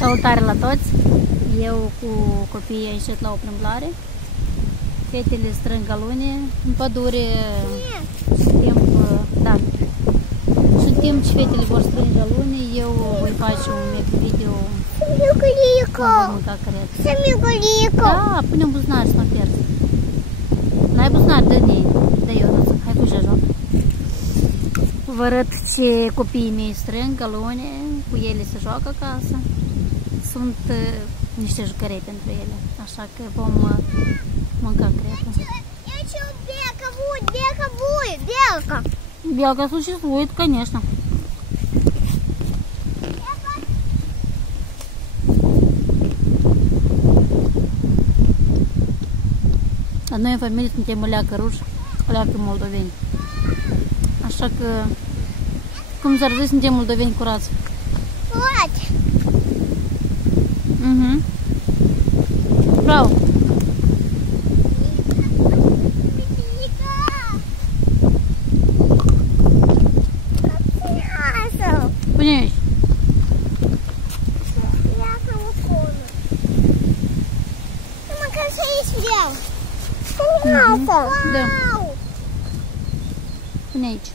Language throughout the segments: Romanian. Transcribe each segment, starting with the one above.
Salutare la toți! Eu cu copiii am ieșit la o plimbare. Fetele strâng alune în pădure și în timp, da. Și în timp ce fetele vor strânge alune, eu voi face un mic video. Vom mânca creț. Da, punem buzunar să mă pierzi. N-ai buzunar, dă-ne, dă eu, hai fugi la joc. Vă arăt ce copiii mei strâng alune, cu ele se joacă acasă. Sunt niște jucărei pentru ele, așa că vom mânca creț. Белка. Белка существует, конечно. Noi în familie suntem leacă ruși, leacă moldoveni. Așa că, cum s-ar zice, suntem moldoveni curați. Вот. Bravo! Pune aici. Da. Pune aici.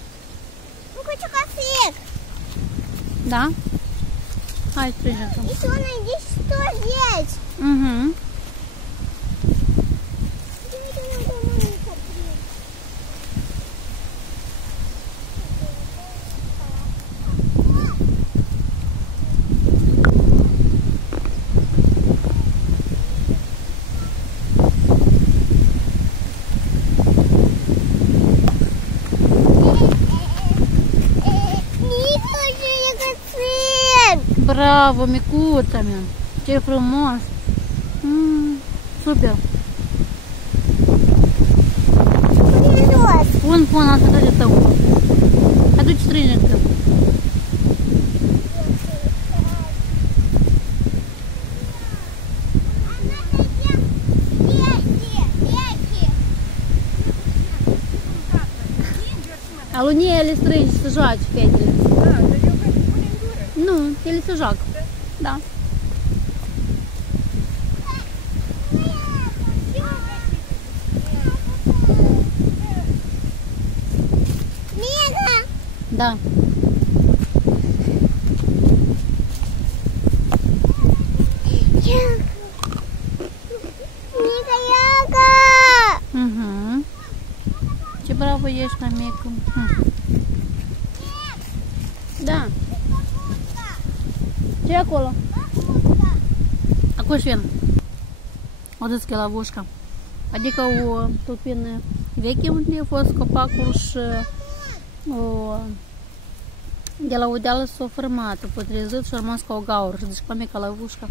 Ну, хочу кофеек. Da? Hai, strângem. Еще найди, что здесь. Bravo, micuța mea! Ce frumos! Super! Pun asta de tău! Aduci strângem-te! Alunie ele strângi să joace fetele. Nu, ele se joacă. Da. Da. Ce bravo ești, mamică. Da. Ce e acolo? Acolo șvien. O dăscă la vușca. Adică o tulpină veche unde a fost copacul și de la o deală s-a format, a putrezit și a rămas ca o gaură și deci mică la vușca.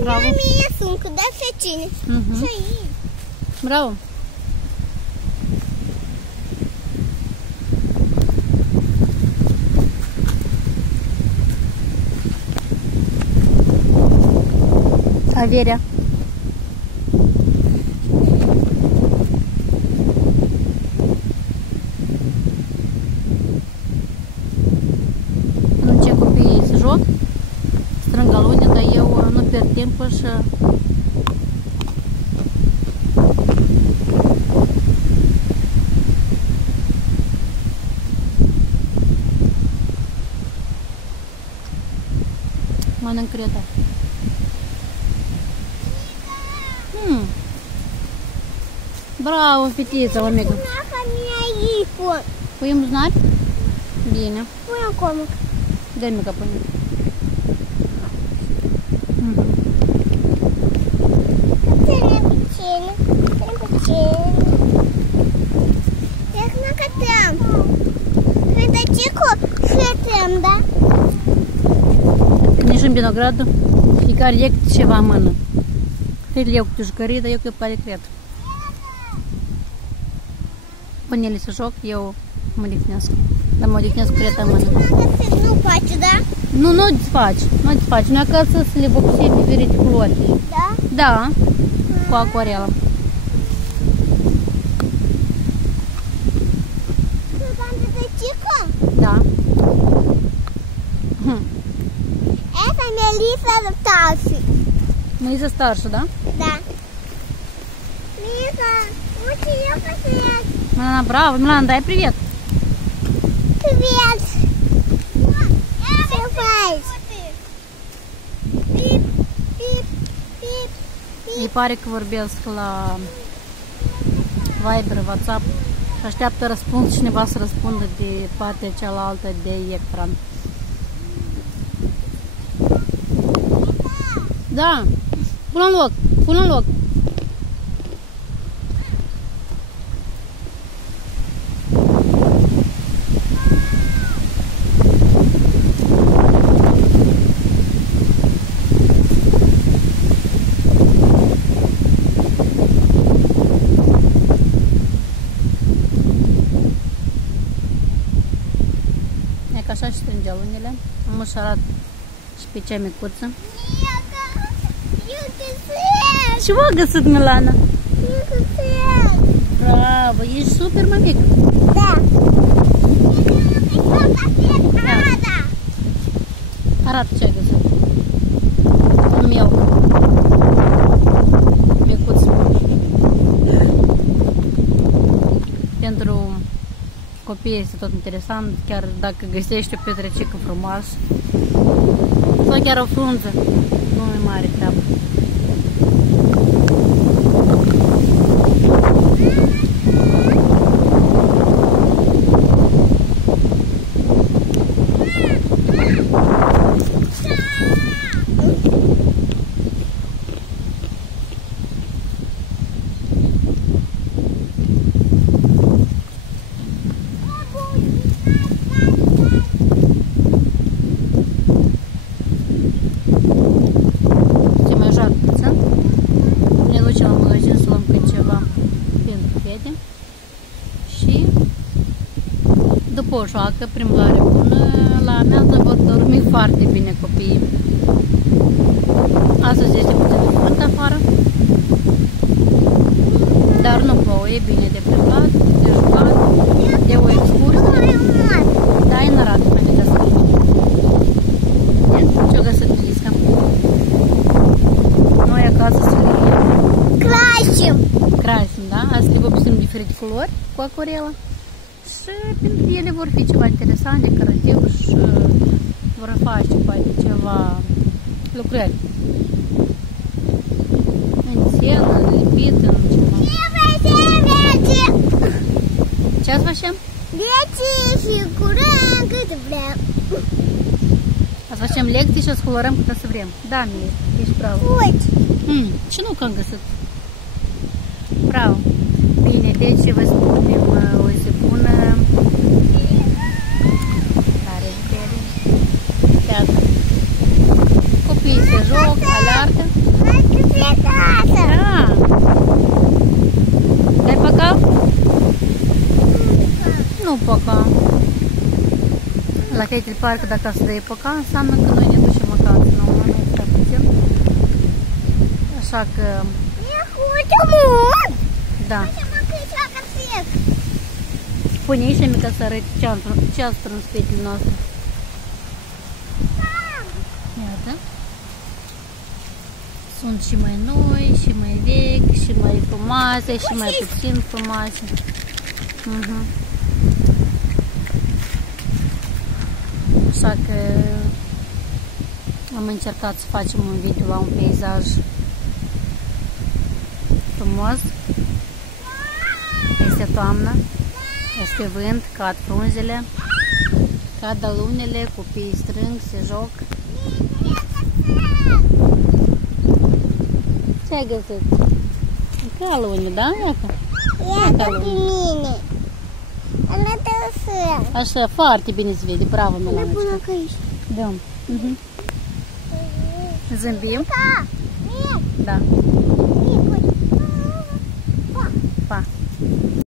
Bravo. Mie sumcă, da, fecine. Bravo. Averea. Nu ce copiii se joc, strâng alune, dar eu nu pierd timpul și mănânc creta. Bravo, fetița, o mică. Punem buzunar? Bine. Pune acolo. Dă-i mică, pune. Як на котам. Хритачику хритем, да? Nici vinogradul, fiecare e ceva în mână. Fetele eu cu jucării, dar eu cu pare cred. Până ele se joc, eu mă odihnesc. Dar mă odihnesc cu creta în mână. Nu face, da? Nu-ți faci. Nu-ți faci. Noi acasă să le vopsim diferite culori. Da? Da. Cu acuarelă. Da. Это Мелисса старший. Мелисса старше, да? Да. Миша, лучше ее посмотреть. Милана, браво. Милана, дай привет. Привет. Сюрприз. Пип, пип, пип, Îi pare că vorbesc la Viber, WhatsApp și așteaptă răspuns, cineva să răspundă de partea cealaltă de ecran. Da, pune în loc, pune în loc. E ca așa și strângea unele. Am ușarat și pe cea micuță. Ce v-a găsit, Milana? Bravo, ești super mămic. Da. Arată ce ai găsit. Un miel. Micuț. Pentru copii este tot interesant, chiar dacă găsești o petrecică frumoasă sau chiar o frunză, nu e mare treabă. După o joacă, plimbare bună, la amiază vor dormi foarte bine copiii. Astăzi este puțin vânt afară, dar nu plouă, e bine de plimbat, de jucat, de o excursie. Da, e înărat, mai de asta. Ce-o găsit, Melisca? Noi acasă să le Красим. Краsim, da? Azi le vopsim diferite culori cu acuarelă. Și pentru ele vor fi ceva interesant, decorativ și vor face poate ceva lucrări. În țel, în lipit, în ceva. Ce ați facem? Lecții și curăm cât vrem. Ați facem lecții și ați colorăm cât să vrem. Da, Mie, ești bravo. Uite. Și nu că am găsit. Bravo. Bine, deci vă spunem o zi bună. La revedere. Iată. Copiii se joc, aleargă. Da. Dai păca? Nu păca. La Cattle Park, dacă să dai păca, înseamnă că noi ne ducem acasă. Nu e prea puțin. Așa că... Da. Spune-i și mică să arăți ce a strâns fetele noastre. Iată. Sunt și mai noi, și mai vechi, și mai frumoase, și mai puțin frumoase. Așa că am încercat să facem un video la un peisaj frumos. Este toamnă, este vânt, cad frunzele, cad alunele, copiii strâng, se joc. Ce ai găsit? Că alune, da? Iată. Iată pe mine. Așa, foarte bine se vede, bravo, Milana. Da. Zâmbim? Da. Pa.